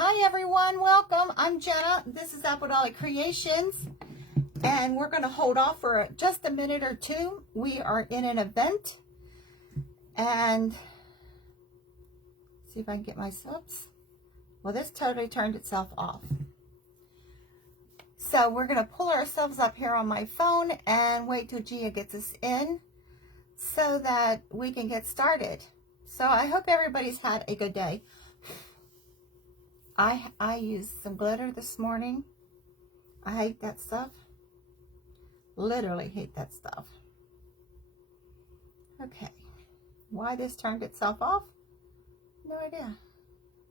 Hi everyone, welcome. I'm Jenna. This is Apple Dolly Creations, and we're going to hold off for just a minute or two. We are in an event, and see if I can get my subs. Well, this totally turned itself off. So we're going to pull ourselves up here on my phone and wait till Gia gets us in so that we can get started. So I hope everybody's had a good day. I used some glitter this morning. I hate that stuff. Literally hate that stuff. Okay. Why this turned itself off? No idea.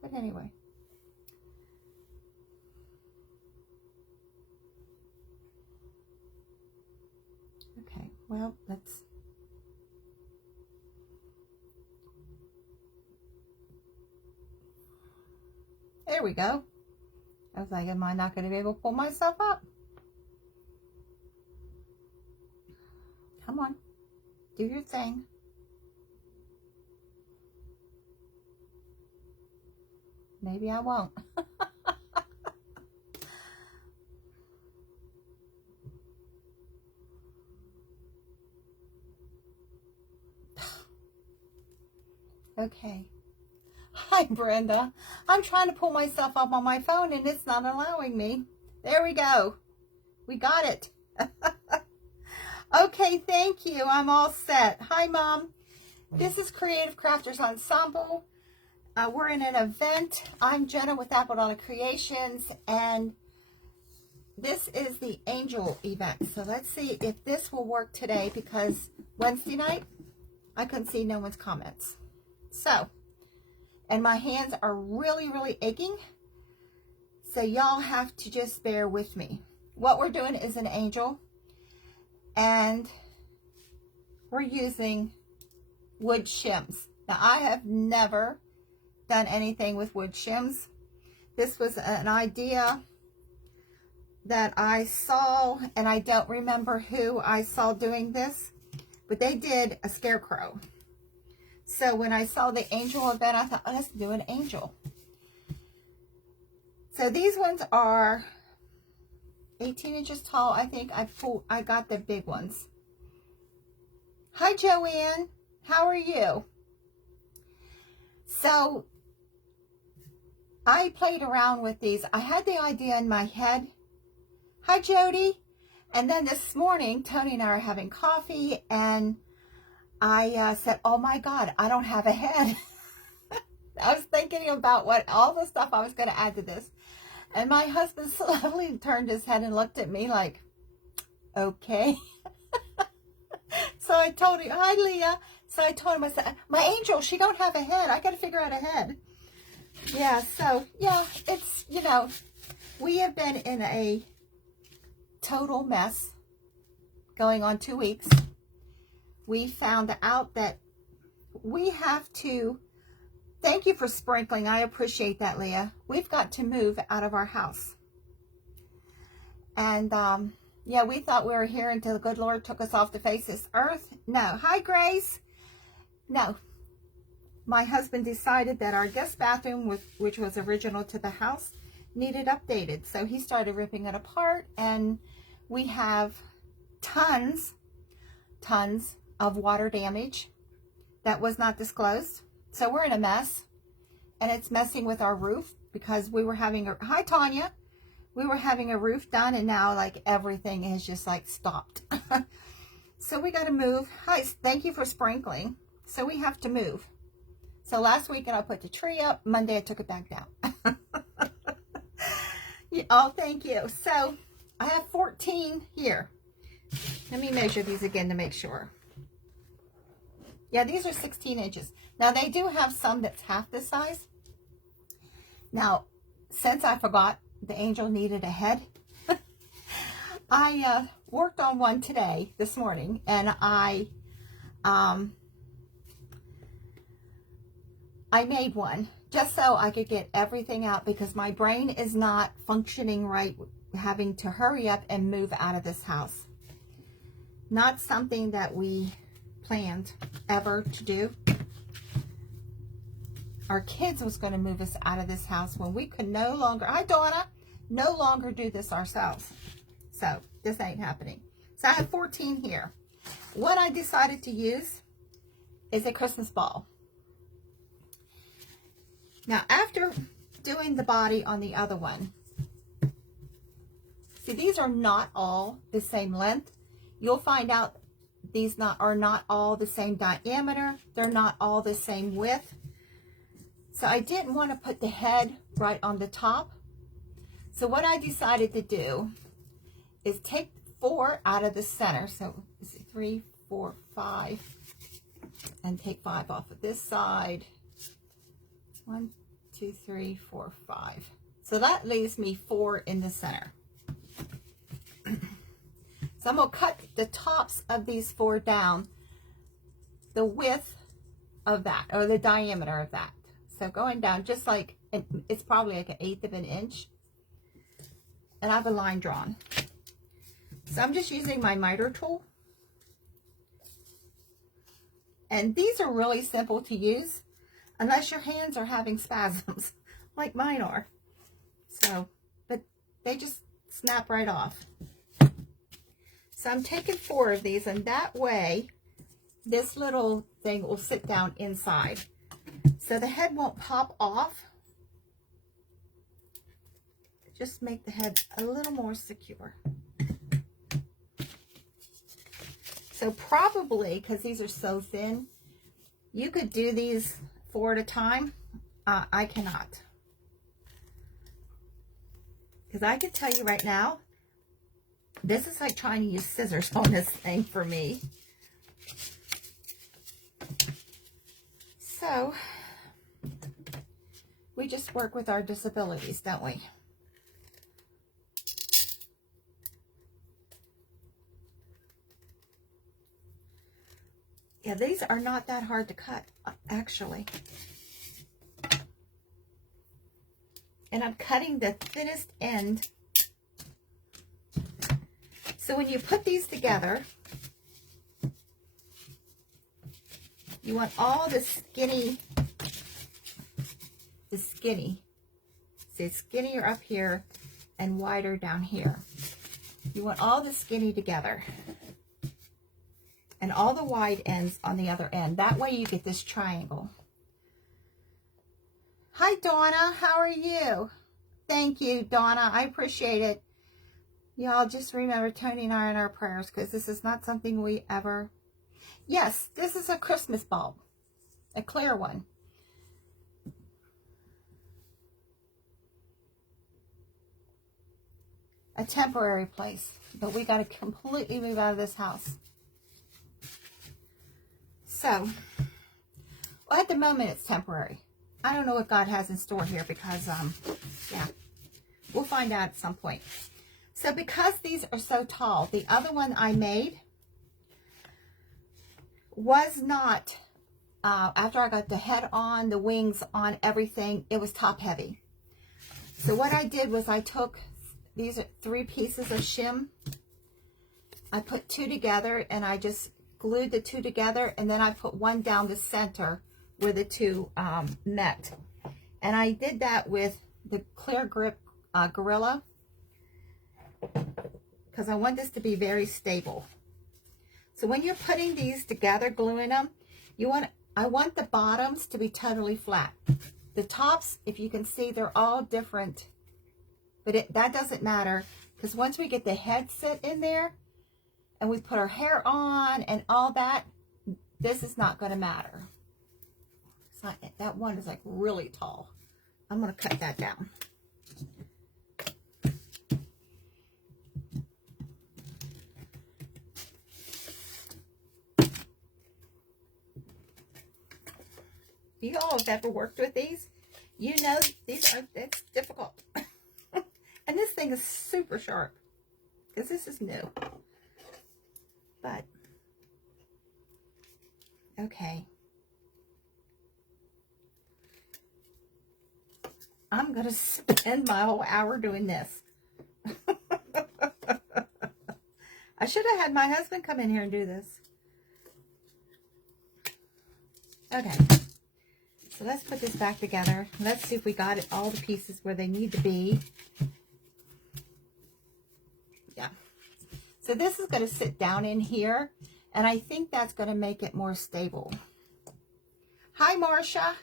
But anyway. Okay, well, let's... There we go. I was like, am I not going to be able to pull myself up? Come on. Do your thing. Maybe I won't. Okay. Hi, Brenda. I'm trying to pull myself up on my phone and it's not allowing me. There we go. We got it. Okay, thank you. I'm all set. Hi, Mom. This is Creative Crafters Ensemble. We're in an event. I'm Jenna with Apple Dolly Creations, and this is the Angel event. So let's see if this will work today, because Wednesday night, I couldn't see no one's comments. So... and my hands are really, really aching. So y'all have to just bear with me. What we're doing is an angel. And we're using wood shims. Now, I have never done anything with wood shims. This was an idea that I saw, and I don't remember who I saw doing this, but they did a scarecrow. So when I saw the angel event, I thought, oh, let's do an angel. So these ones are 18 inches tall. I think I got the big ones. Hi, Joanne. How are you? So I played around with these. I had the idea in my head. Hi, Jody. And then this morning, Tony and I are having coffee, and I said, oh my God, I don't have a head. I was thinking about all the stuff I was going to add to this. And my husband slowly turned his head and looked at me like, okay. So I told him, hi, Leah. So I told him, I said, my angel, she don't have a head. I got to figure out a head. Yeah, so, yeah, it's, you know, we have been in a total mess going on 2 weeks. We found out that we have to, thank you for sprinkling. I appreciate that, Leah. We've got to move out of our house. And, yeah, we thought we were here until the good Lord took us off the face of this earth. No. Hi, Grace. No. My husband decided that our guest bathroom, which was original to the house, needed updated. So he started ripping it apart, and we have tons of water damage that was not disclosed. So we're in a mess, and it's messing with our roof, because we were having a, hi Tanya, we were having a roof done, and now like everything is just like stopped. So we got to move. Hi, thank you for sprinkling. So we have to move. So last weekend I put the tree up. Monday I took it back down. Yeah, oh, thank you. So I have 14 here. Let me measure these again to make sure. Yeah, these are 16 inches. Now, they do have some that's half this size. Now, since I forgot the angel needed a head, I worked on one today, this morning, and I made one just so I could get everything out, because my brain is not functioning right, having to hurry up and move out of this house. Not something that we planned ever to do. our kids was going to move us out of this house when we could no longer, hi Donna, no longer do this ourselves. So this ain't happening. So I have 14 here. What I decided to use is a Christmas ball. Now after doing the body on the other one, see, these are not all the same length. You'll find out these are not all the same diameter. They're not all the same width. So I didn't want to put the head right on the top. So what I decided to do is take 4 out of the center. So 3, 4, 5, and take 5 off of this side. 1, 2, 3, 4, 5. So that leaves me 4 in the center. So I'm going to cut the tops of these 4 down the width of that, or the diameter of that. So going down just like, it's probably like 1/8 of an inch. And I have a line drawn. So I'm just using my miter tool. And these are really simple to use, unless your hands are having spasms, like mine are. So, but they just snap right off. So I'm taking 4 of these, and that way, this little thing will sit down inside. So the head won't pop off. Just make the head a little more secure. So probably, because these are so thin, you could do these 4 at a time. I cannot. Because I can tell you right now, this is like trying to use scissors on this thing for me. So, we just work with our disabilities, don't we? Yeah, these are not that hard to cut, actually. And I'm cutting the thinnest end. So when you put these together, you want all the skinny, see, skinnier up here and wider down here. You want all the skinny together and all the wide ends on the other end. That way you get this triangle. Hi, Donna. How are you? Thank you, Donna. I appreciate it. Y'all just remember Tony and I in our prayers, because this is not something we ever... Yes, this is a Christmas bulb. A clear one. A temporary place. But we got to completely move out of this house. So, well, at the moment it's temporary. I don't know what God has in store here because, yeah, we'll find out at some point. So because these are so tall, the other one I made was not, after I got the head on, the wings on, everything, it was top heavy. So what I did was I took, these are 3 pieces of shim. I put 2 together and I just glued the 2 together, and then I put 1 down the center where the 2 met. And I did that with the Clear Grip Gorilla, because I want this to be very stable. So when you're putting these together, gluing them, I want the bottoms to be totally flat. The tops, if you can see, they're all different, but that doesn't matter, because once we get the head set in there and we put our hair on and all that, this is not going to matter. It's not, that one is like really tall. I'm going to cut that down. You all have ever worked with these, you know it's difficult. And this thing is super sharp, because this is new. But, okay. I'm going to spend my whole hour doing this. I should have had my husband come in here and do this. Okay. So let's put this back together. Let's see if we got it, all the pieces where they need to be. Yeah. So this is going to sit down in here, and I think that's going to make it more stable. Hi, Marcia.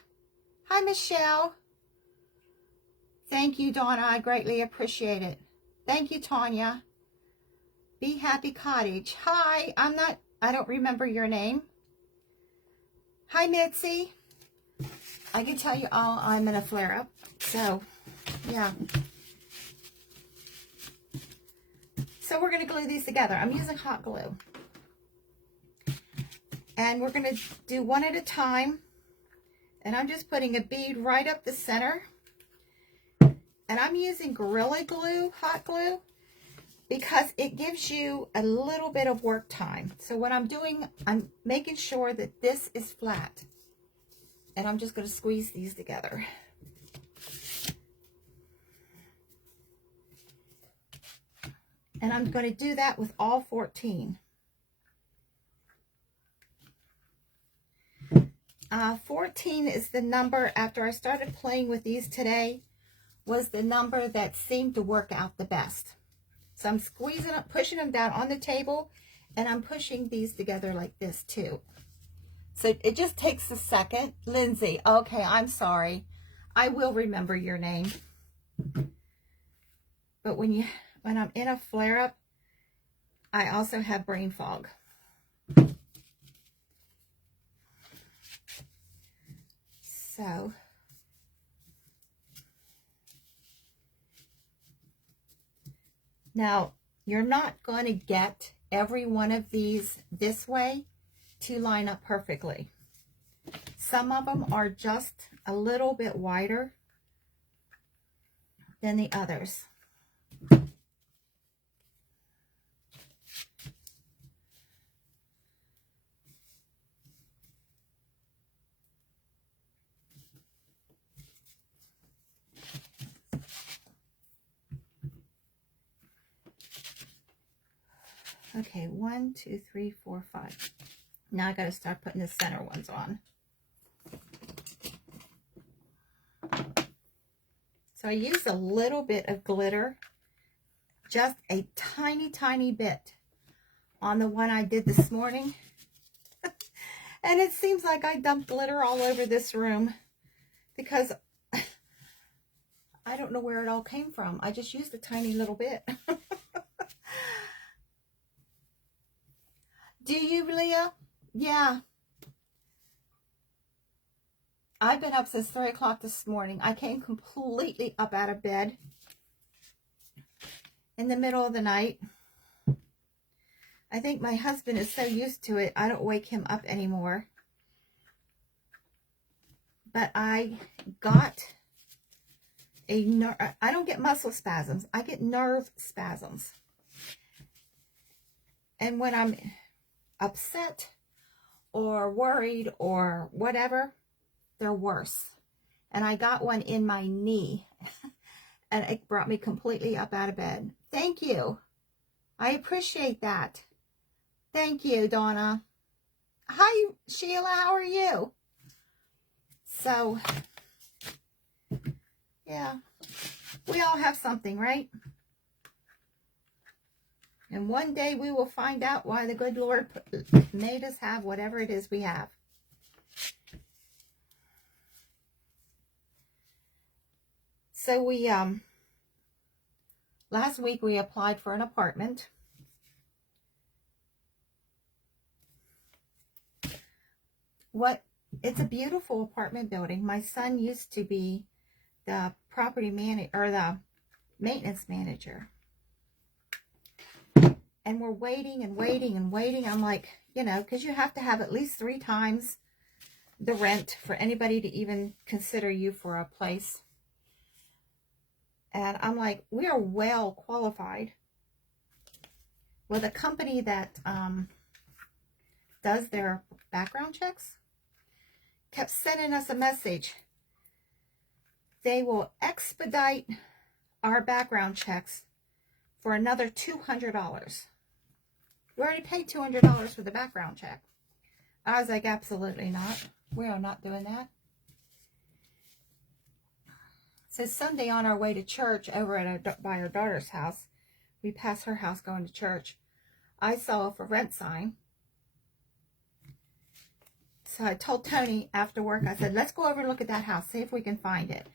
Hi, Michelle. Thank you, Donna. I greatly appreciate it. Thank you, Tanya. Be Happy Cottage. Hi. I don't remember your name. Hi, Mitzi. I can tell you all I'm in a flare-up. So, yeah. So we're going to glue these together. I'm using hot glue. And we're going to do one at a time. And I'm just putting a bead right up the center. And I'm using Gorilla Glue, hot glue, because it gives you a little bit of work time. So what I'm doing, I'm making sure that this is flat. And I'm just going to squeeze these together. And I'm going to do that with all 14. 14 is the number, after I started playing with these today, was the number that seemed to work out the best. So I'm squeezing up, pushing them down on the table, and I'm pushing these together like this too. So it just takes a second. Lindsay, okay, I'm sorry. I will remember your name. But when I'm in a flare-up, I also have brain fog. So now you're not going to get every one of these this way to line up perfectly. Some of them are just a little bit wider than the others. Okay, 1, 2, 3, 4, 5. Now I got to start putting the center ones on. So I used a little bit of glitter, just a tiny, tiny bit on the one I did this morning. And it seems like I dumped glitter all over this room because I don't know where it all came from. I just used a tiny little bit. Do you, Leah? Yeah. I've been up since 3 o'clock this morning. I came completely up out of bed in the middle of the night. I think my husband is so used to it, I don't wake him up anymore. But I got I don't get muscle spasms. I get nerve spasms. And when I'm upset or worried or whatever, they're worse. And I got one in my knee. And it brought me completely up out of bed. Thank you. I appreciate that. Thank you, Donna. Hi, Sheila. How are you? So, yeah. We all have something, right? And one day we will find out why the good Lord made us have whatever it is we have. So we, last week we applied for an apartment. It's a beautiful apartment building. My son used to be the property manager, or the maintenance manager. And we're waiting and waiting and waiting. I'm like, because you have to have at least 3 times the rent for anybody to even consider you for a place. And I'm like, we are well qualified. Well, the company that does their background checks kept sending us a message. They will expedite our background checks for another $200. We already paid $200 for the background check. I was like, absolutely not. We are not doing that. So Sunday on our way to church over at by our daughter's house, we passed her house going to church, I saw a for rent sign. So I told Tony after work, I said, let's go over and look at that house, see if we can find it.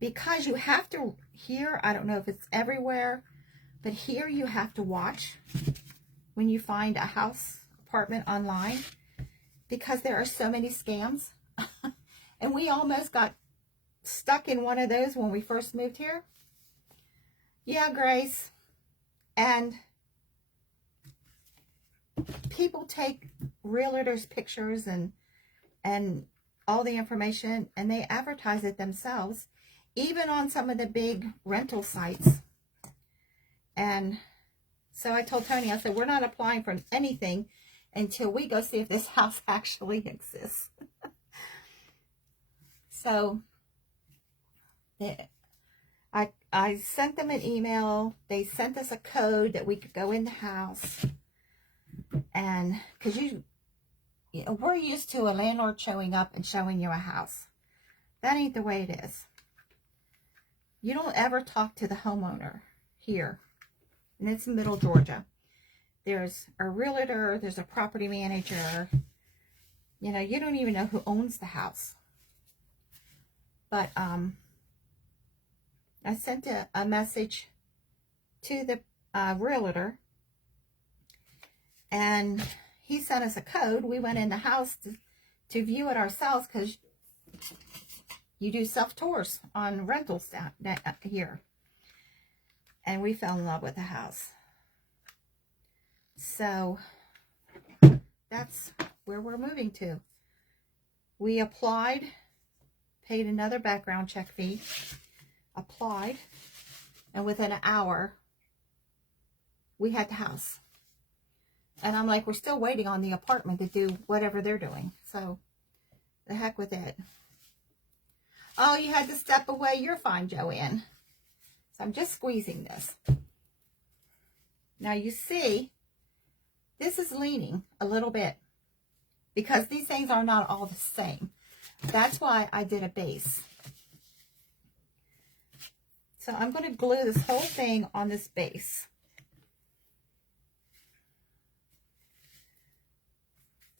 Because you have to, here, I don't know if it's everywhere, but here you have to watch when you find a house, apartment online, because there are so many scams. And we almost got stuck in one of those when we first moved here. Yeah, Grace. And people take realtors' pictures and all the information, and they advertise it themselves, even on some of the big rental sites. And so I told Tony, I said, we're not applying for anything until we go see if this house actually exists. So I sent them an email. They sent us a code that we could go in the house. And because you know, we're used to a landlord showing up and showing you a house. That ain't the way it is. You don't ever talk to the homeowner here. And it's in Middle Georgia. There's a realtor, there's a property manager. You know, you don't even know who owns the house. But I sent a message to the realtor, and he sent us a code. We went in the house to view it ourselves, because you do self-tours on rentals down here. And we fell in love with the house. So that's where we're moving to. We applied, paid another background check fee, applied, and within an hour, we had the house. And I'm like, we're still waiting on the apartment to do whatever they're doing. So the heck with it. Oh, you had to step away. You're fine, Joanne. So I'm just squeezing this. Now you see, this is leaning a little bit because these things are not all the same. That's why I did a base. So I'm going to glue this whole thing on this base.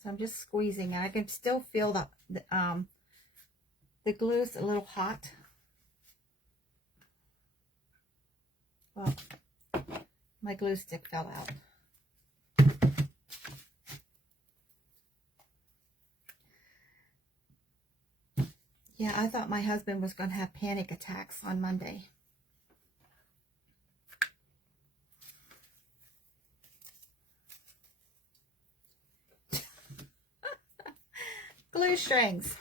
So I'm just squeezing, and I can still feel the glue's a little hot. Well, my glue stick fell out. Yeah, I thought my husband was going to have panic attacks on Monday. Glue strings.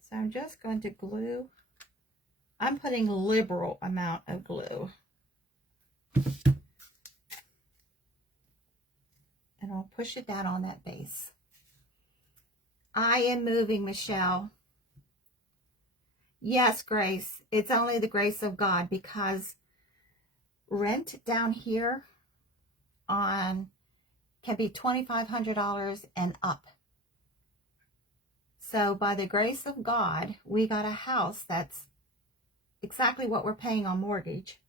So I'm just going to glue. I'm putting liberal amount of glue. And I'll push it down on that base. I am moving, Michelle. Yes, Grace. It's only the grace of God, because rent down here can be $2,500 and up. So by the grace of God, we got a house that's exactly what we're paying on mortgage.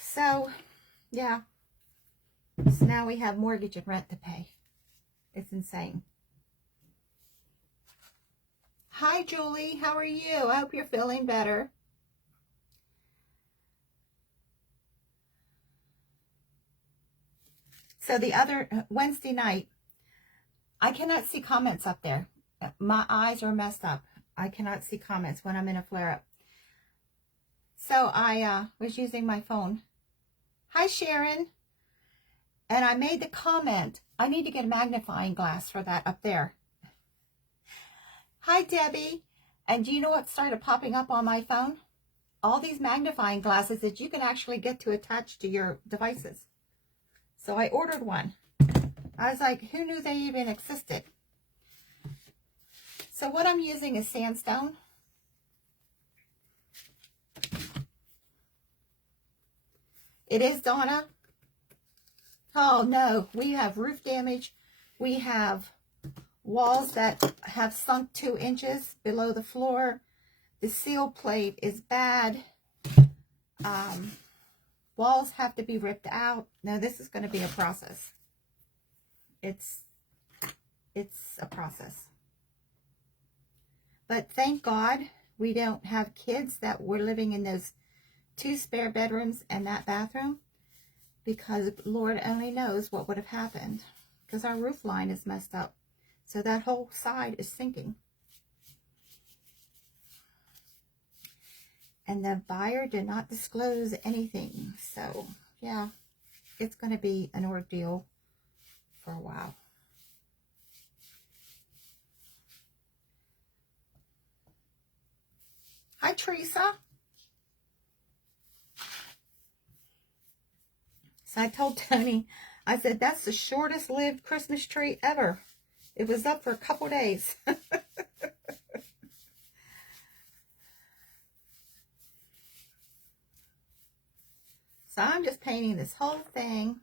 So, yeah. So now we have mortgage and rent to pay. It's insane. Hi, Julie. How are you? I hope you're feeling better. So the other Wednesday night, I cannot see comments up there. My eyes are messed up. I cannot see comments when I'm in a flare-up. So I was using my phone. Hi, Sharon. And I made the comment, I need to get a magnifying glass for that up there. Hi, Debbie. And do you know what started popping up on my phone? All these magnifying glasses that you can actually get to attach to your devices. So I ordered one. I was like, who knew they even existed? So what I'm using is sandstone. It is Donna. Oh no, we have roof damage. We have walls that have sunk 2 inches below the floor. The seal plate is bad. Walls have to be ripped out. Now this is going to be a process. It's a process. But thank God we don't have kids that were living in those 2 spare bedrooms and that bathroom, because Lord only knows what would have happened, because our roof line is messed up. So that whole side is sinking. And the buyer did not disclose anything. So, yeah, it's going to be an ordeal for a while. Hi, Teresa. So I told Tony, I said, that's the shortest lived Christmas tree ever. It was up for a couple days. So I'm just painting this whole thing.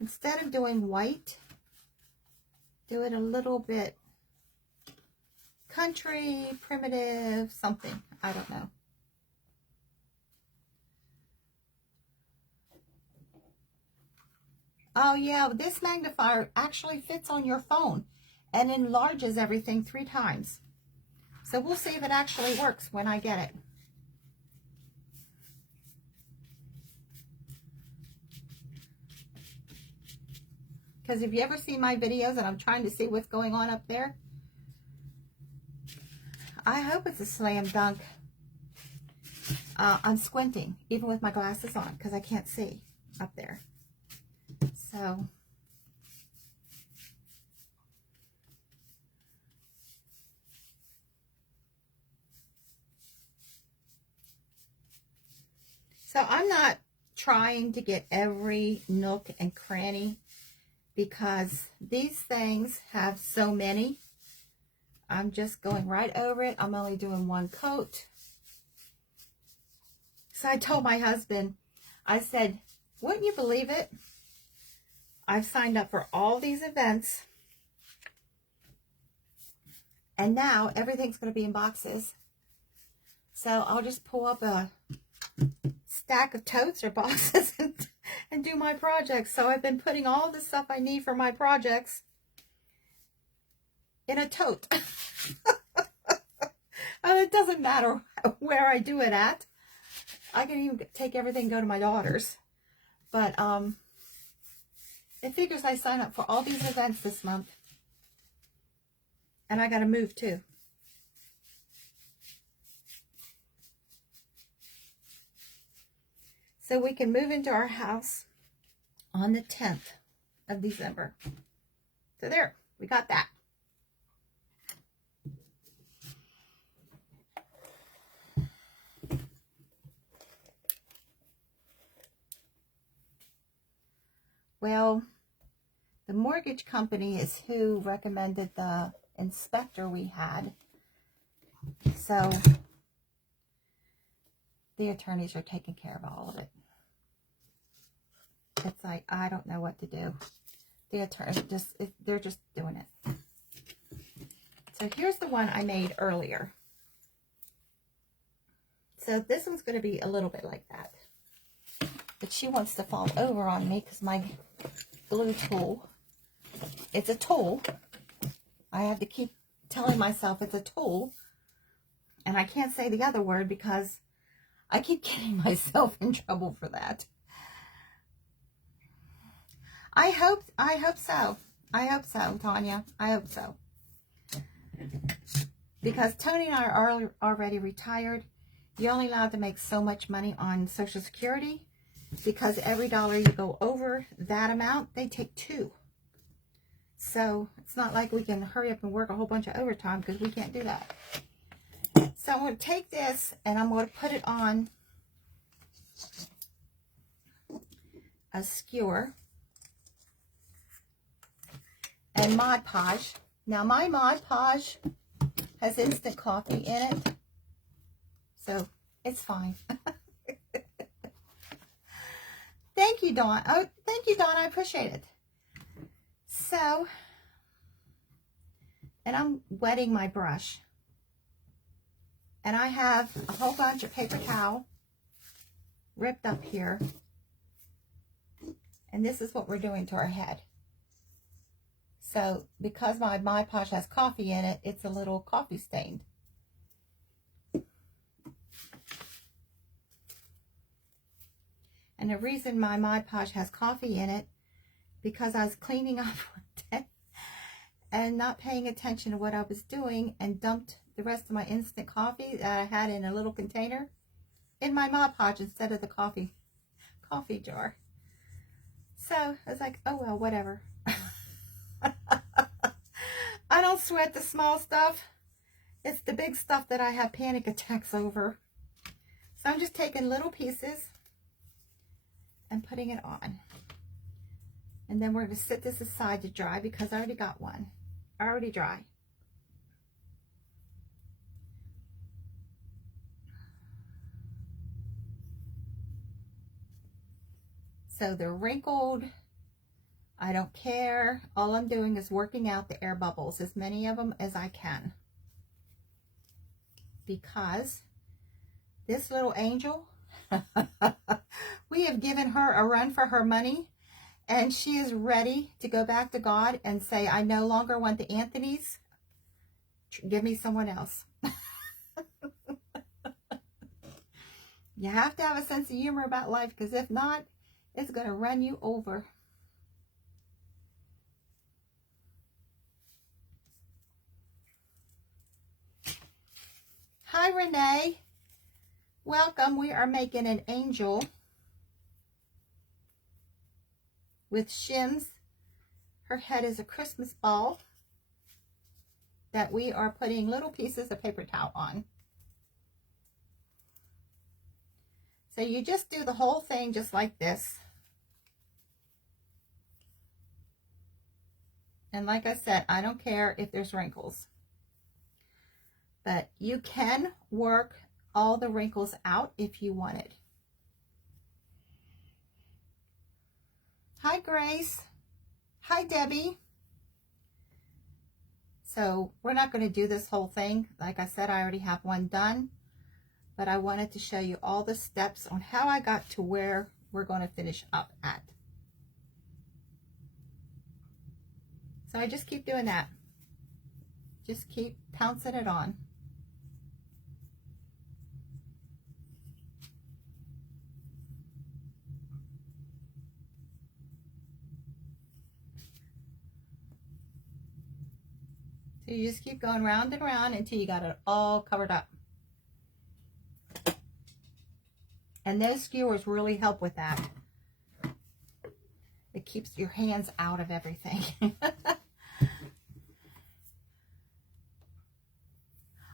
Instead of doing white, do it a little bit country, primitive, something. I don't know. Oh yeah, this magnifier actually fits on your phone and enlarges everything 3 times. So we'll see if it actually works when I get it. Because if you ever see my videos and I'm trying to see what's going on up there, I hope it's a slam dunk. I'm squinting, even with my glasses on, because I can't see up there. So, I'm not trying to get every nook and cranny, because these things have so many. I'm just going right over it. I'm only doing 1 coat. So I told my husband, I said, wouldn't you believe it? I've signed up for all these events, and now everything's going to be in boxes. So I'll just pull up a stack of totes or boxes and do my projects. So I've been putting all the stuff I need for my projects in a tote. It doesn't matter where I do it at. I can even take everything and go to my daughter's. But it figures I sign up for all these events this month. And I got to move too. So we can move into our house on the 10th of December. So there, we got that. Well, the mortgage company is who recommended the inspector we had. So the attorneys are taking care of all of it. It's like, I don't know what to do. The attorney they're just doing it. So here's the one I made earlier. So this one's going to be a little bit like that. But she wants to fall over on me because my glue tool, it's a tool. I have to keep telling myself it's a tool. And I can't say the other word because I keep getting myself in trouble for that. I hope so. I hope so, Tanya. I hope so. Because Tony and I are already retired. You're only allowed to make so much money on Social Security, because every dollar you go over that amount, they take 2. So it's not like we can hurry up and work a whole bunch of overtime, because we can't do that. So I'm going to take this and I'm going to put it on a skewer and Mod Podge. Now my Mod Podge has instant coffee in it, so it's fine. Thank you, Dawn. Oh, thank you, Dawn. I appreciate it. So, and I'm wetting my brush. And I have a whole bunch of paper towel ripped up here. And this is what we're doing to our head. So, because my Mod Podge has coffee in it, it's a little coffee stained. And the reason my Mod Podge has coffee in it, because I was cleaning up one day and not paying attention to what I was doing and dumped the rest of my instant coffee that I had in a little container in my Mod Podge instead of the coffee jar. So I was like, oh well, whatever. I don't sweat the small stuff. It's the big stuff that I have panic attacks over. So I'm just taking little pieces and putting it on. And then we're going to sit this aside to dry because I already got one. Already dry. So they're wrinkled. I don't care. All I'm doing is working out the air bubbles, as many of them as I can. Because this little angel, we have given her a run for her money, and she is ready to go back to God and say, I no longer want the Anthonys. Give me someone else. You have to have a sense of humor about life, because if not, it's going to run you over. Hi, Renee. Welcome. We are making an angel with Shim's. Her head is a Christmas ball that we are putting little pieces of paper towel on. So you just do the whole thing just like this. And like I said, I don't care if there's wrinkles. But you can work all the wrinkles out if you wanted. Hi, Grace. Hi, Debbie. So we're not going to do this whole thing. Like I said, I already have one done. But I wanted to show you all the steps on how I got to where we're going to finish up at. So I just keep doing that. Just keep pouncing it on. So you just keep going round and round until you got it all covered up. And those skewers really help with that. It keeps your hands out of everything.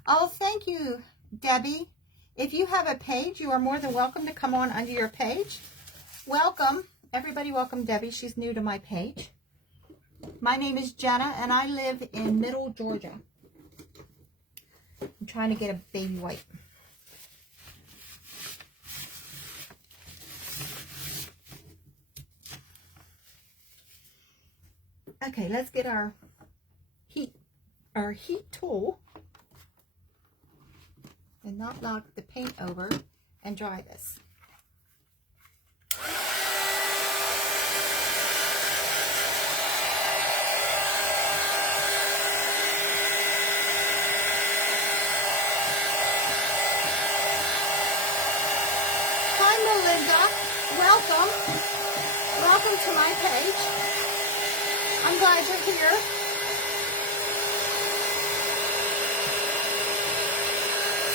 Oh, thank you, Debbie. If you have a page, you are more than welcome to come on under your page. Welcome. Everybody welcome Debbie. She's new to my page. My name is Jenna, and I live in Middle Georgia. I'm trying to get a baby wipe. Okay, let's get our heat tool and not knock the paint over and dry this. Hi, Melinda. Welcome. Welcome to my page. I'm glad you're here.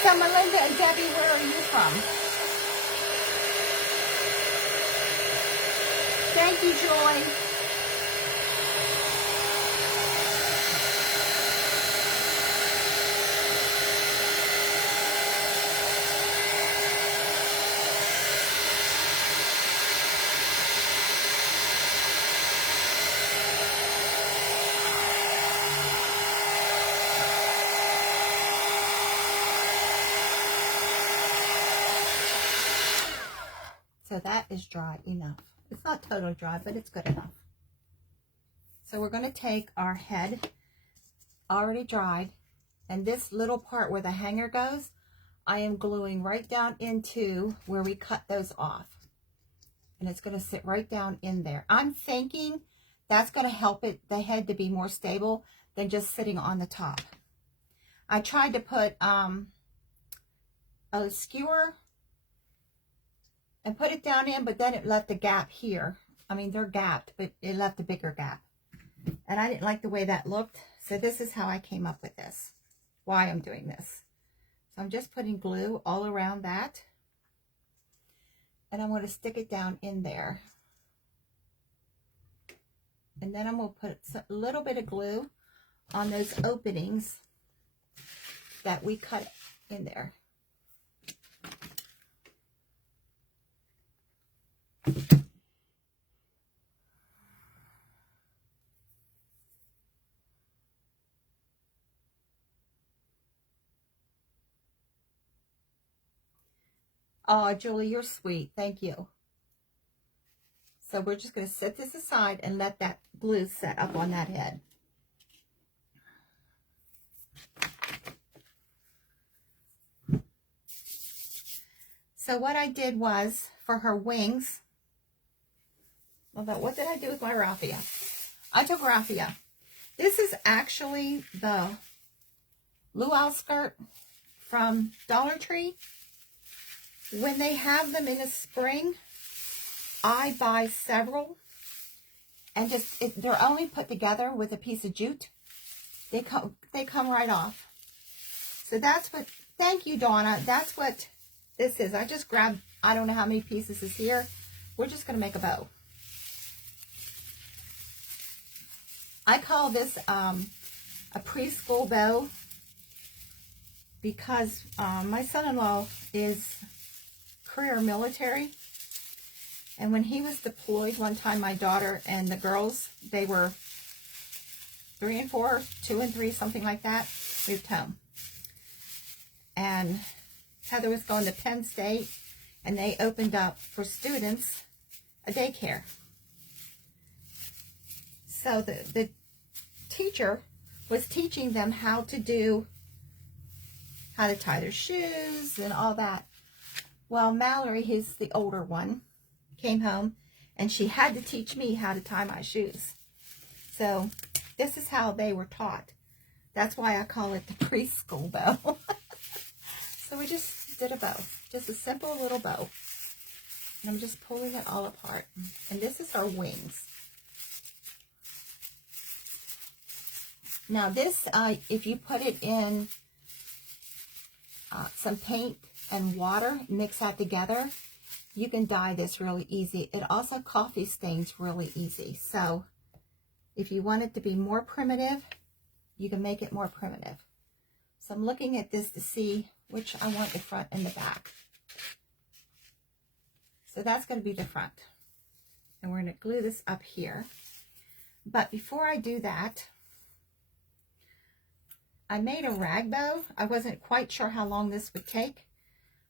So Melinda and Debbie, where are you from? Thank you, Joy. So that is dry enough. It's not totally dry, but it's good enough. So we're going to take our head, already dried, and this little part where the hanger goes, I am gluing right down into where we cut those off. And it's going to sit right down in there. I'm thinking that's going to help the head to be more stable than just sitting on the top. I tried to put a skewer and put it down in, but then it left a gap here. I mean, they're gapped, but it left a bigger gap. And I didn't like the way that looked. So this is how I came up with this, why I'm doing this. So I'm just putting glue all around that. And I'm going to stick it down in there. And then I'm going to put a little bit of glue on those openings that we cut in there. Oh, Julie, you're sweet. Thank you. So we're just going to set this aside and let that glue set up on that head. So what I did was, for her wings, what did I do with my raffia? I took raffia. This is actually the luau skirt from Dollar Tree. When they have them in the spring, I buy several, and they're only put together with a piece of jute. They come right off. So that's what, thank you, Donna. That's what this is. I just grabbed, I don't know how many pieces is here. We're just going to make a bow. I call this a preschool bow because my son-in-law is career military, and when he was deployed one time, my daughter and the girls, they were 3 and 4, 2 and 3, something like that, moved home. And Heather was going to Penn State, and they opened up for students a daycare. So the teacher was teaching them how to tie their shoes and all that. Well, Mallory, who's the older one, came home, and she had to teach me how to tie my shoes. So this is how they were taught. That's why I call it the preschool bow. So we just did a bow, just a simple little bow. And I'm just pulling it all apart. And this is our wings. Now this, if you put it in some paint and water, mix that together, you can dye this really easy. It also coffee stains really easy. So if you want it to be more primitive, you can make it more primitive. So I'm looking at this to see which I want the front and the back. So that's going to be the front. And we're going to glue this up here. But before I do that, I made a rag bow. I wasn't quite sure how long this would take.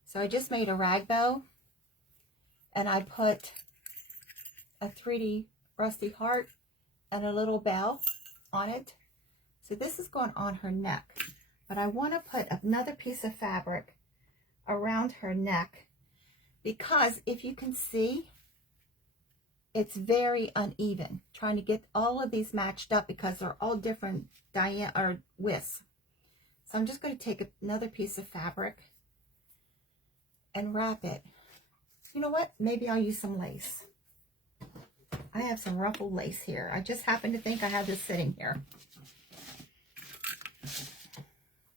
So I just made a rag bow, and I put a 3D rusty heart and a little bell on it. So this is going on her neck, but I want to put another piece of fabric around her neck, because if you can see, it's very uneven, trying to get all of these matched up because they're all different widths. So I'm just going to take another piece of fabric and wrap it. You know what? Maybe I'll use some lace. I have some ruffled lace here. I just happen to think I have this sitting here.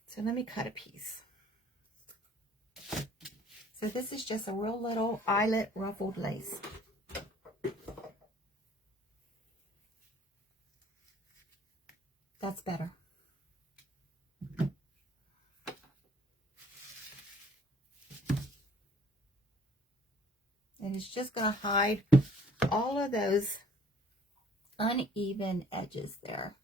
So let me cut a piece. So this is just a real little eyelet ruffled lace. That's better. And it's just going to hide all of those uneven edges there.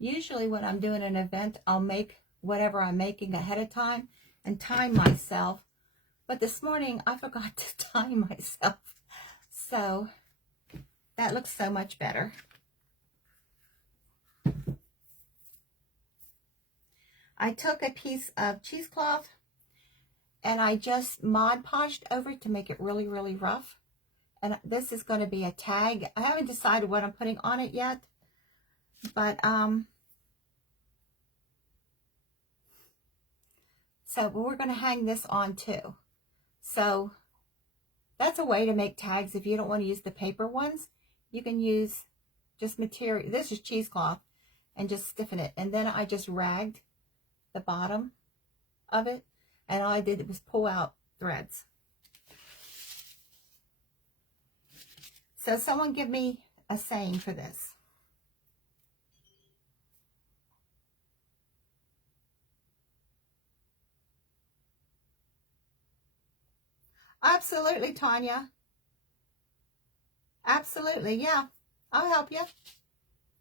Usually when I'm doing an event, I'll make whatever I'm making ahead of time and time myself But this morning I forgot to tie myself. So that looks so much better. I took a piece of cheesecloth and I just Mod Podged over it to make it really, really rough. And this is going to be a tag. I haven't decided what I'm putting on it yet. But, so we're going to hang this on too. So that's a way to make tags. If you don't want to use the paper ones, you can use just material. This is cheesecloth, and just stiffen it. And then I just ragged the bottom of it, and all I did was pull out threads. So someone give me a saying for this. Absolutely, Tanya. Absolutely, yeah. I'll help you.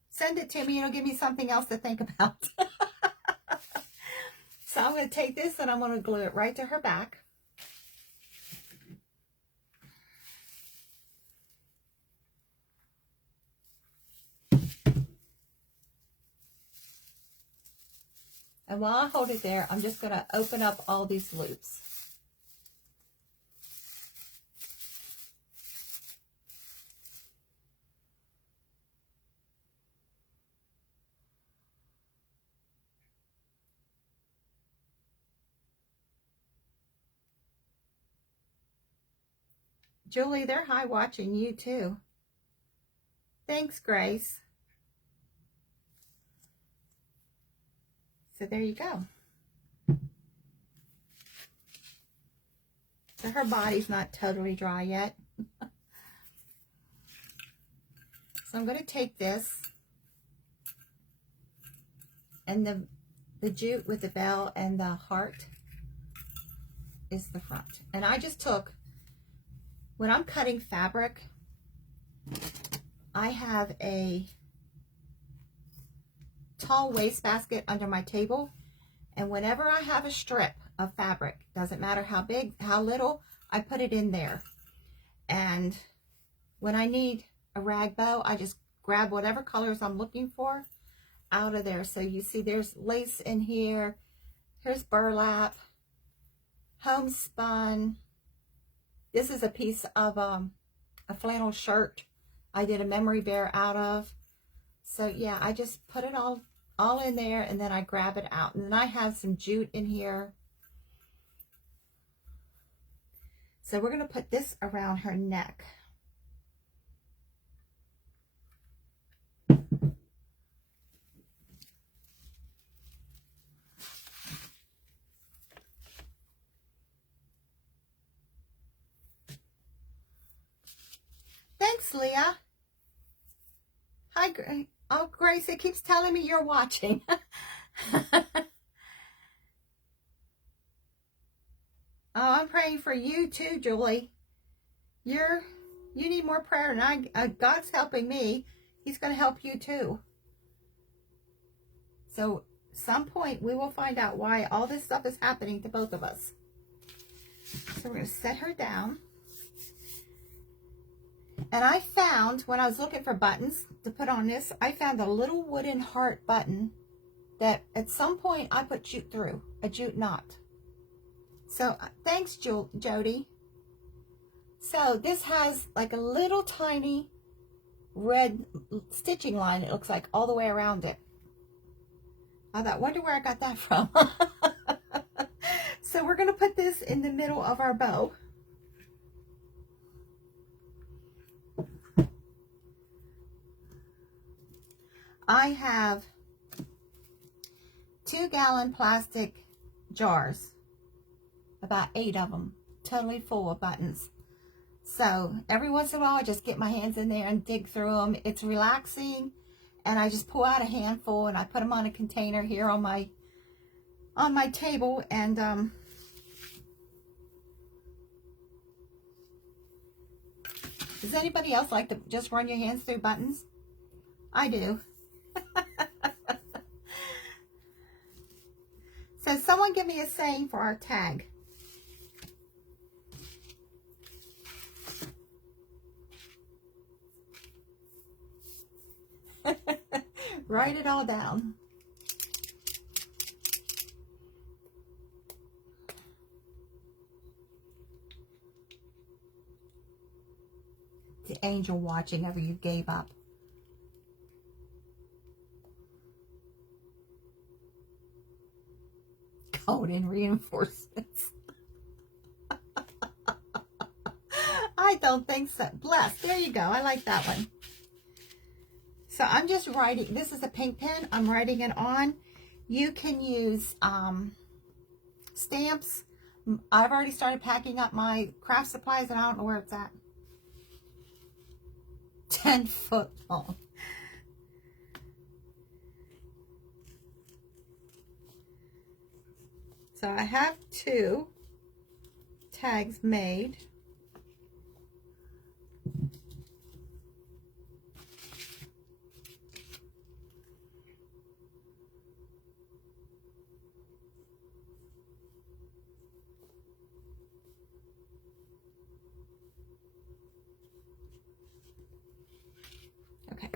Send it to me. It'll give me something else to think about. So I'm going to take this and I'm going to glue it right to her back. And while I hold it there, I'm just going to open up all these loops. Julie, they're high watching you too. Thanks, Grace. So there you go. So her body's not totally dry yet. So I'm going to take this, and the jute with the bell and the heart is the front. And I just took, when I'm cutting fabric, I have a tall wastebasket under my table, and whenever I have a strip of fabric, doesn't matter how big, how little, I put it in there. And when I need a rag bow, I just grab whatever colors I'm looking for out of there. So you see there's lace in here, here's burlap, homespun. This is a piece of a flannel shirt I did a memory bear out of. So yeah, I just put it all in there, and then I grab it out. And then I have some jute in here. So we're going to put this around her neck. Thanks, Leah. Hi, oh, Grace, it keeps telling me you're watching. Oh, I'm praying for you too, Julie. You need more prayer, and God's helping me. He's going to help you too. So, some point we will find out why all this stuff is happening to both of us. So we're going to set her down. And I found, when I was looking for buttons to put on this, I found a little wooden heart button that at some point I put jute through, a jute knot. So thanks, Jody. So this has like a little tiny red stitching line, it looks like, all the way around it. I thought, wonder where I got that from. So we're going to put this in the middle of our bow. I have 2-gallon plastic jars, about 8 of them, totally full of buttons. So every once in a while I just get my hands in there and dig through them. It's relaxing, and I just pull out a handful and I put them on a container here on my table. And does anybody else like to just run your hands through buttons? I do. So someone give me a saying for our tag. Write it all down. The angel watching ever you gave up. Golden reinforcements. I don't think so. Blessed. There you go. I like that one. So I'm just writing. This is a pink pen. I'm writing it on. You can use stamps. I've already started packing up my craft supplies and I don't know where it's at. 10 foot long. So I have 2 tags made. Okay.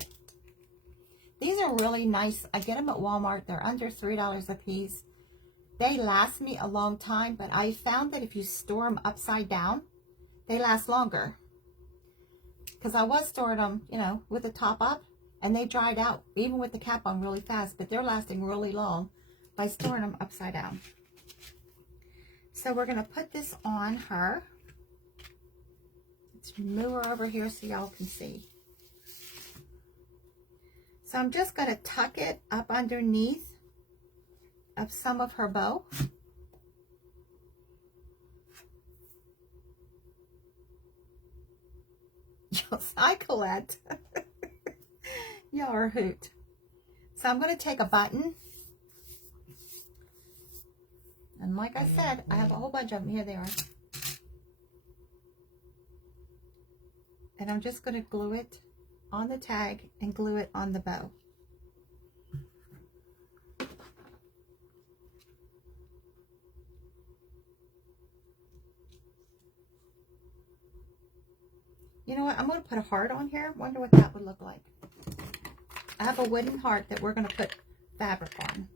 These are really nice. I get them at Walmart. They're under $3 a piece. They last me a long time, but I found that if you store them upside down, they last longer. Because I was storing them, you know, with the top up, and they dried out, even with the cap on, really fast, but they're lasting really long by storing them upside down. So we're going to put this on her. Let's move her over here so y'all can see. So I'm just going to tuck it up underneath of some of her bow. Yes, I Colette. Y'all are a hoot. So I'm going to take a button. And like I said, I have a whole bunch of them. Here they are. And I'm just going to glue it on the tag and glue it on the bow. You know what? I'm going to put a heart on here. Wonder what that would look like. I have a wooden heart that we're going to put fabric on.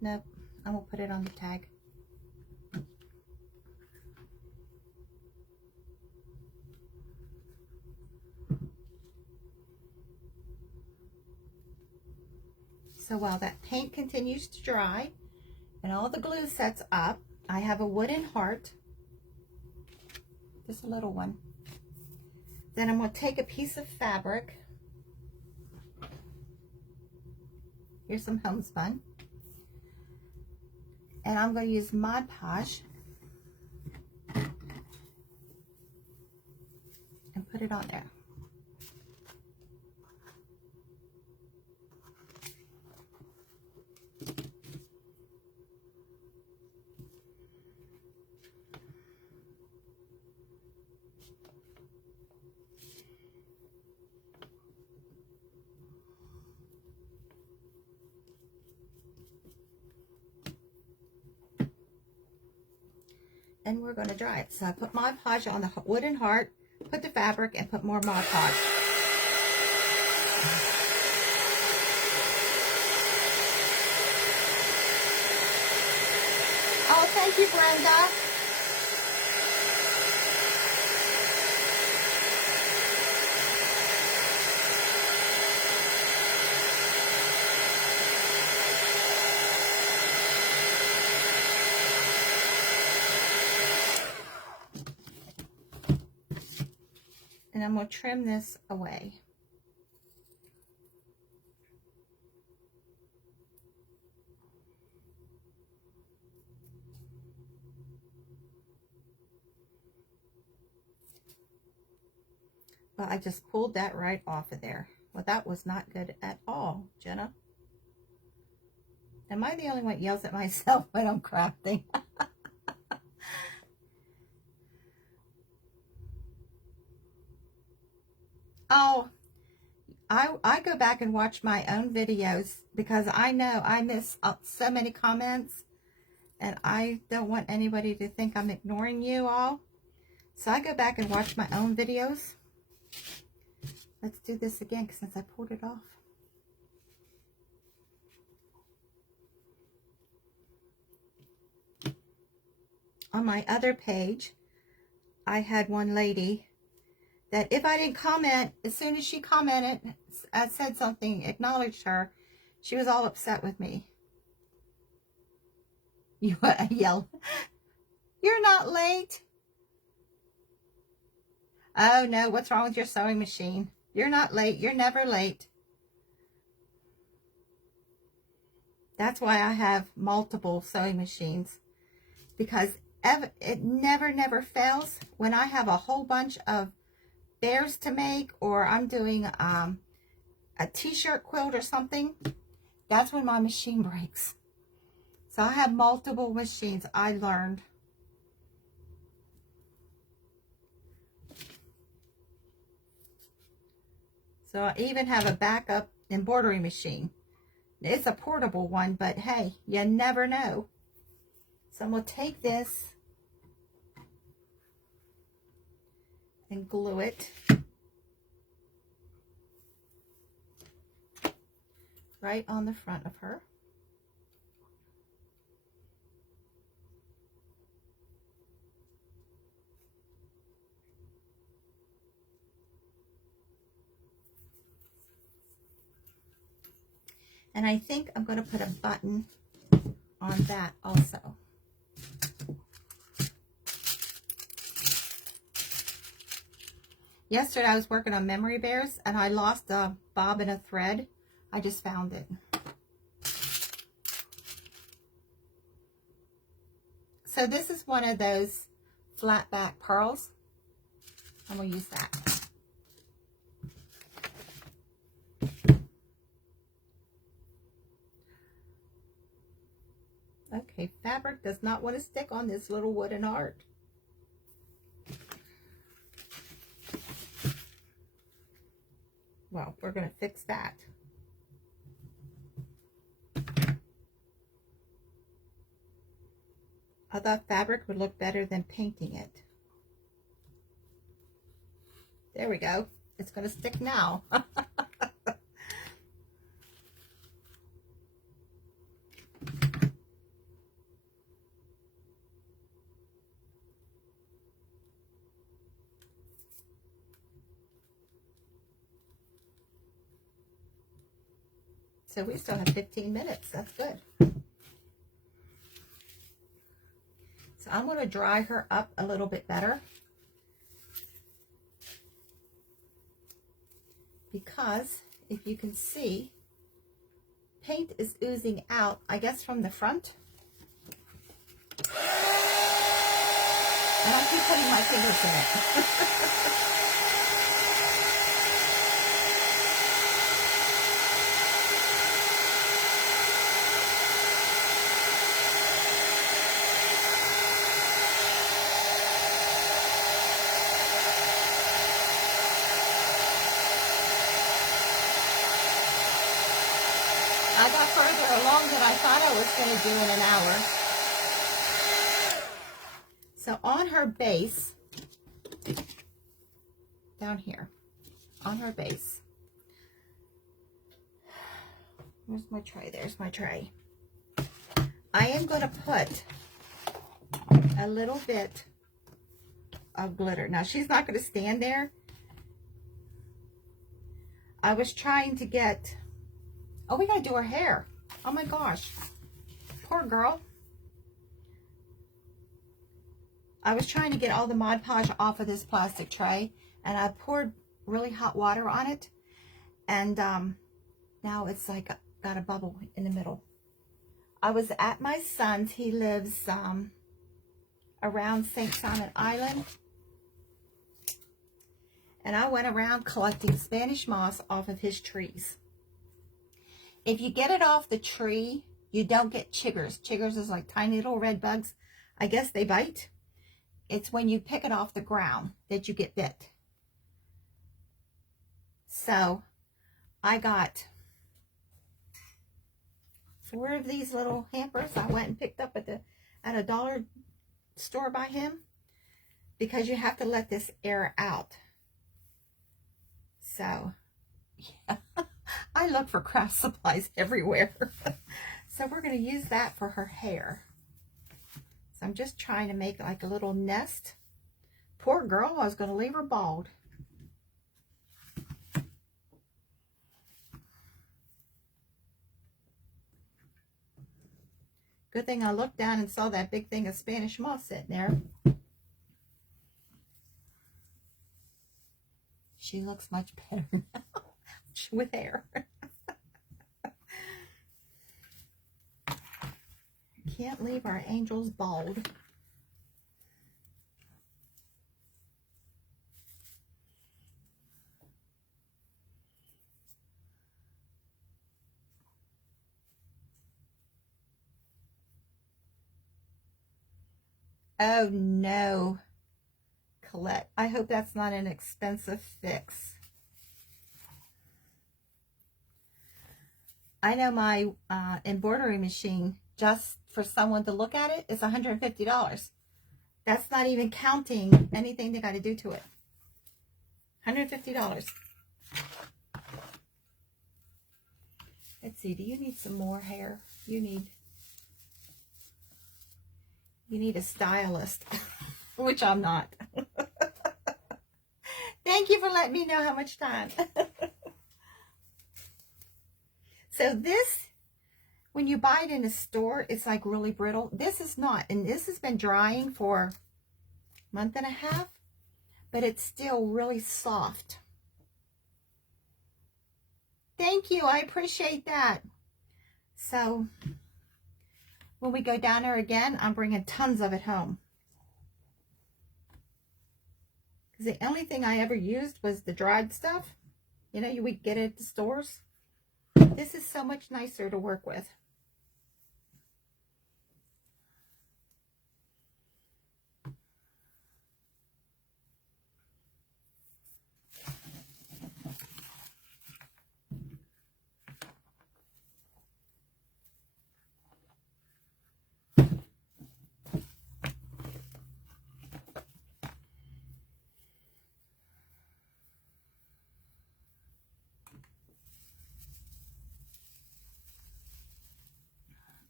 Nope. I'm going to put it on the tag. So while that paint continues to dry and all the glue sets up, I have a wooden heart, just a little one. Then I'm going to take a piece of fabric. Here's some homespun. And I'm going to use Mod Podge and put it on there. And we're going to dry it. So I put Mod Podge on the wooden heart, put the fabric, and put more Mod Podge. Oh, thank you, Brenda. And I'm going to trim this away. Well, I just pulled that right off of there. Well, that was not good at all, Jenna. Am I the only one that yells at myself when I'm crafting? Oh, I go back and watch my own videos because I know I miss so many comments and I don't want anybody to think I'm ignoring you all. So I go back and watch my own videos. Let's do this again since I pulled it off. On my other page, I had one lady that if I didn't comment, as soon as she commented, said something, acknowledged her, she was all upset with me. You yell, "You're not late." Oh no, what's wrong with your sewing machine? You're not late. You're never late. That's why I have multiple sewing machines, because it never fails. When I have a whole bunch of bears to make, or I'm doing a t-shirt quilt or something, that's when my machine breaks. So I have multiple machines, I learned. So I even have a backup embroidery machine. It's a portable one, but hey, you never know. So I'm going to take this and glue it right on the front of her. And I think I'm going to put a button on that also. Yesterday I was working on memory bears and I lost a bob and a thread. I just found it. So this is one of those flat back pearls. I'm going to use that. Okay, fabric does not want to stick on this little wooden heart. Well, we're going to fix that. I thought fabric would look better than painting it. There we go. It's going to stick now. So we still have 15 minutes. That's good. So I'm going to dry her up a little bit better, because if you can see, paint is oozing out, I guess, from the front. And I keep putting my fingers in it. I got further along than I thought I was going to do in an hour. So on her base, down here, on her base, where's my tray? There's my tray. I am going to put a little bit of glitter. Now, she's not going to stand there. I was trying to get... Oh, we gotta do her hair. Oh my gosh. Poor girl. I was trying to get all the Mod Podge off of this plastic tray, and I poured really hot water on it, and now it's like got a bubble in the middle. I was at my son's. He lives around St. Simon Island, and I went around collecting Spanish moss off of his trees. If you get it off the tree, you don't get chiggers. Chiggers is like tiny little red bugs. I guess they bite. It's when you pick it off the ground that you get bit. So I got 4 of these little hampers I went and picked up at a dollar store by him. because you have to let this air out. So, yeah, I look for craft supplies everywhere. So we're going to use that for her hair. So I'm just trying to make like a little nest. Poor girl, I was going to leave her bald. Good thing I looked down and saw that big thing of Spanish moss sitting there. She looks much better now with hair. Can't leave our angels bald. Oh no, Colette. I hope that's not an expensive fix. I know my embroidery machine, just for someone to look at it, is $150. That's not even counting anything they got to do to it. $150. Let's see, do you need some more hair? You need a stylist, which I'm not. Thank you for letting me know how much time. So this, when you buy it in a store, it's like really brittle. This is not, and this has been drying for a month and a half, but it's still really soft. Thank you, I appreciate that. So when we go down there again, I'm bringing tons of it home. Because the only thing I ever used was the dried stuff. You know, we get it at the stores. This is so much nicer to work with.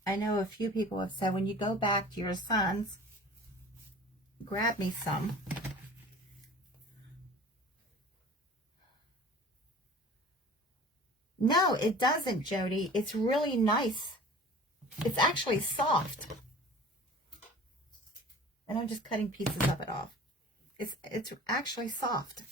I know a few people have said, when you go back to your sons, grab me some. No, it doesn't, Jody. It's really nice. It's actually soft. And I'm just cutting pieces of it off. It's actually soft.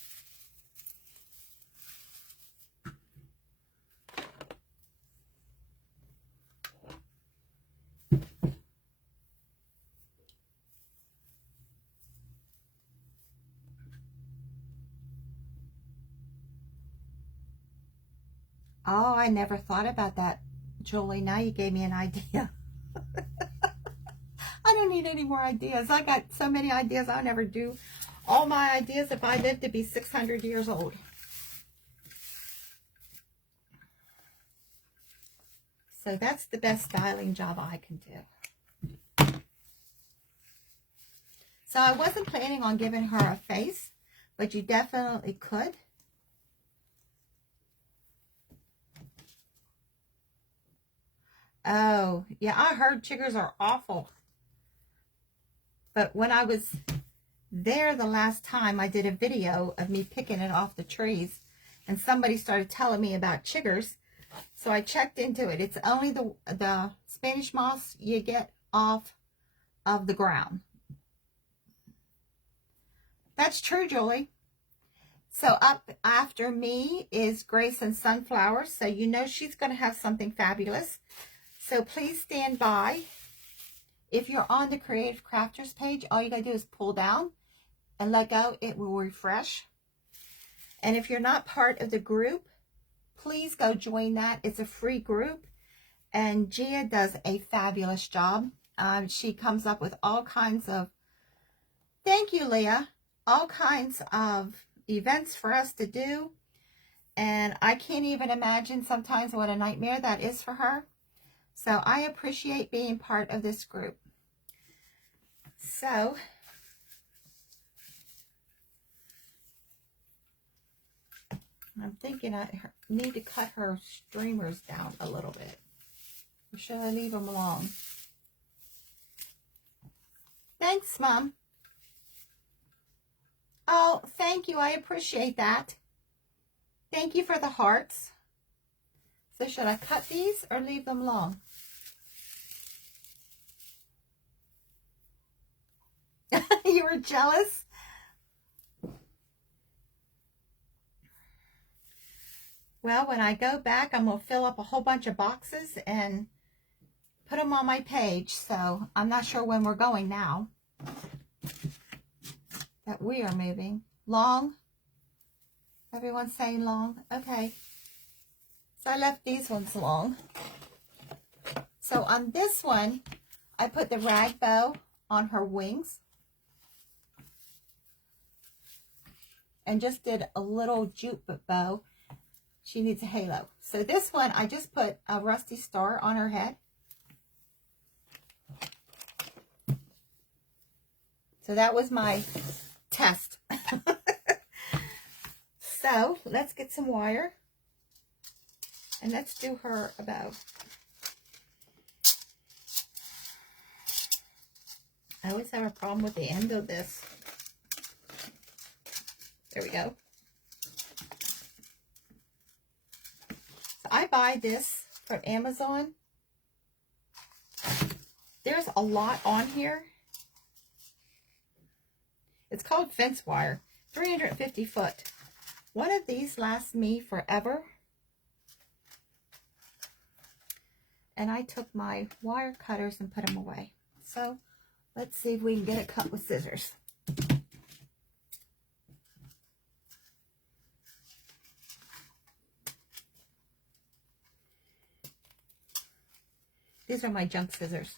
Oh, I never thought about that, Julie. Now you gave me an idea. I don't need any more ideas. I got so many ideas. I'll never do all my ideas if I live to be 600 years old. So that's the best styling job I can do. So I wasn't planning on giving her a face, but you definitely could. Oh, yeah, I heard chiggers are awful. But when I was there the last time, I did a video of me picking it off the trees, and somebody started telling me about chiggers. So I checked into it. It's only the Spanish moss you get off of the ground. That's true, Julie. So up after me is Grace and Sunflowers. So you know she's going to have something fabulous. So please stand by. If you're on the Creative Crafters page, all you got to do is pull down and let go. It will refresh. And if you're not part of the group, please go join that. It's a free group. And Gia does a fabulous job. She comes up with all kinds of, thank you, Leah, all kinds of events for us to do. And I can't even imagine sometimes what a nightmare that is for her. So I appreciate being part of this group. So I'm thinking I need to cut her streamers down a little bit. Or should I leave them alone? Thanks, Mom. Oh, thank you. I appreciate that. Thank you for the hearts. So should I cut these or leave them long? You were jealous? Well, when I go back, I'm going to fill up a whole bunch of boxes and put them on my page. So I'm not sure when we're going now. That we are moving. Long? Everyone's saying long? Okay. So I left these ones long. So on this one, I put the rag bow on her wings. And just did a little jute bow. She needs a halo. So this one, I just put a rusty star on her head. So that was my test. So let's get some wire. And let's do her a bow. I always have a problem with the end of this. There we go. So I buy this from Amazon. There's a lot on here. It's called fence wire, 350 foot. One of these lasts me forever. And I took my wire cutters and put them away. So let's see if we can get it cut with scissors. These are my junk scissors.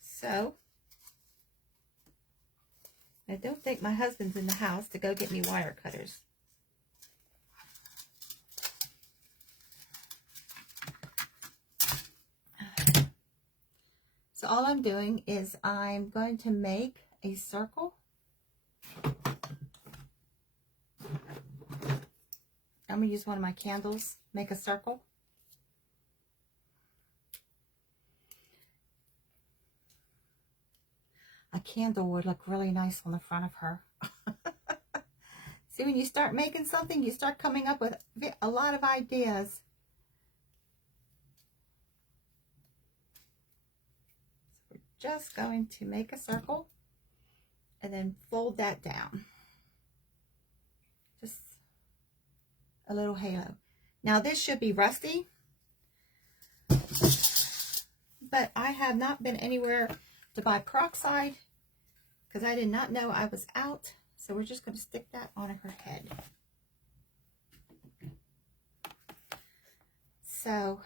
So, I don't think my husband's in the house to go get me wire cutters. So all I'm doing is I'm going to make a circle. I'm going to use one of my candles, make a circle. A candle would look really nice on the front of her. See, when you start making something, you start coming up with a lot of ideas. So we're just going to make a circle and then fold that down. Just a little halo. Now this should be rusty, but I have not been anywhere to buy peroxide because I did not know I was out. So we're just going to stick that on her head. So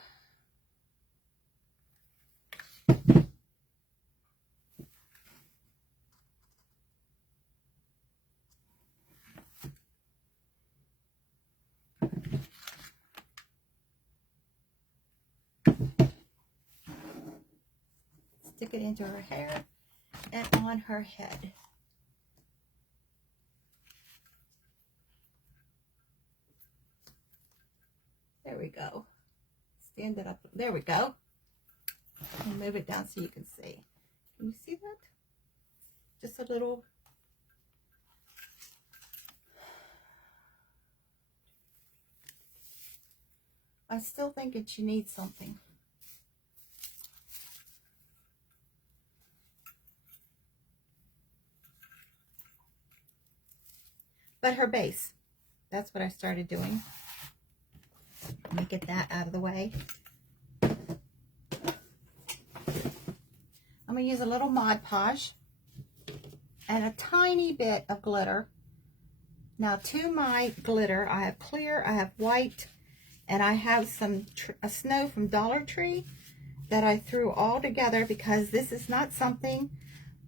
stick it into her hair and on her head. There we go. Stand it up. There we go. And move it down so you can see. Can you see that? Just a little. I'm still thinking she needs something. But her base, that's what I started doing. Let me get that out of the way. I'm going to use a little Mod Podge and a tiny bit of glitter. Now to my glitter, I have clear, I have white, and I have some snow from Dollar Tree that I threw all together because this is not something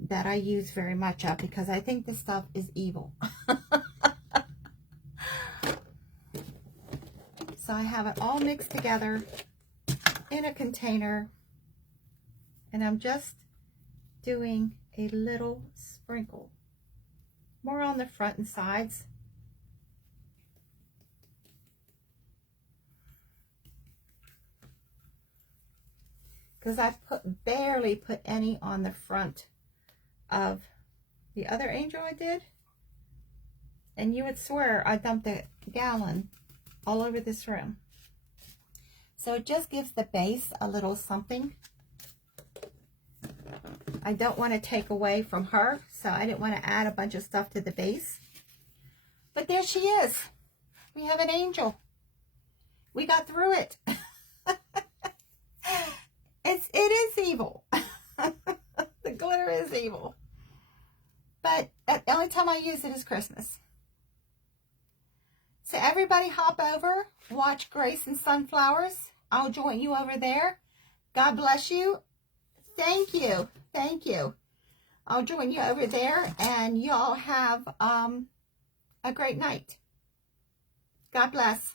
that I use very much of because I think this stuff is evil. So I have it all mixed together in a container, and I'm just doing a little sprinkle. more on the front and sides. Because I barely put any on the front of the other angel I did. And you would swear I dumped a gallon all over this room. So it just gives the base a little something. I don't want to take away from her, so I didn't want to add a bunch of stuff to the base. But there she is. We have an angel. We got through it. It is evil. The glitter is evil. But the only time I use it is Christmas. So everybody hop over, watch Grace and Sunflowers. I'll join you over there. God bless you. Thank you. Thank you. I'll join you over there, and y'all have a great night. God bless.